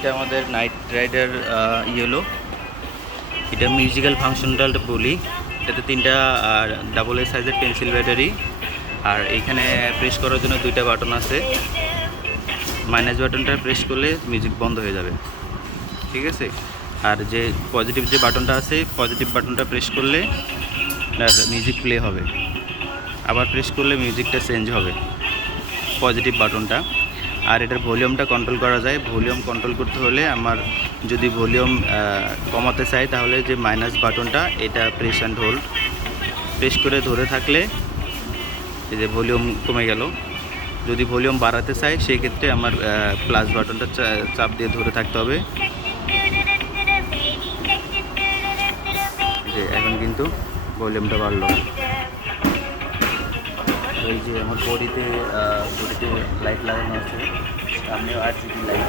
এটা আমাদের night rider yellow. এটা মিউজিক্যাল ফাংশনটা বলি। এটাতে 3টা ডাবল এ সাইজের পেন্সিল ব্যাটারি, আর এইখানে প্রেস করার জন্য 2টা বাটন আছে। মাইনাস বাটনটা প্রেস করলে মিউজিক বন্ধ হয়ে যাবে, ঠিক আছে। আর যে পজিটিভ যে বাটনটা আছে, পজিটিভ বাটনটা প্রেস করলে মিউজিক প্লে হবে, আবার প্রেস করলে মিউজিকটা চেঞ্জ হবে, পজিটিভ বাটনটা। আর এটার ভলিউমটা কন্ট্রোল করা যায়। ভলিউম কন্ট্রোল করতে হলে আমার যদি ভলিউম কমাতে চাই তাহলে যে মাইনাস বাটনটা এটা প্রেস অ্যান্ড হোল্ড, প্রেস করে ধরে থাকলে এই যে ভলিউম কমে গেল। যদি ভলিউম বাড়াতে চাই সেই ক্ষেত্রে আমার প্লাস বাটনটা চাপ দিয়ে ধরে থাকতে হবে। যে এখন কিন্তু ভলিউমটা বাড়লো। এই যে আমার বডিতে লাইট লাগানো আছে, সামনেও RGB লাইট।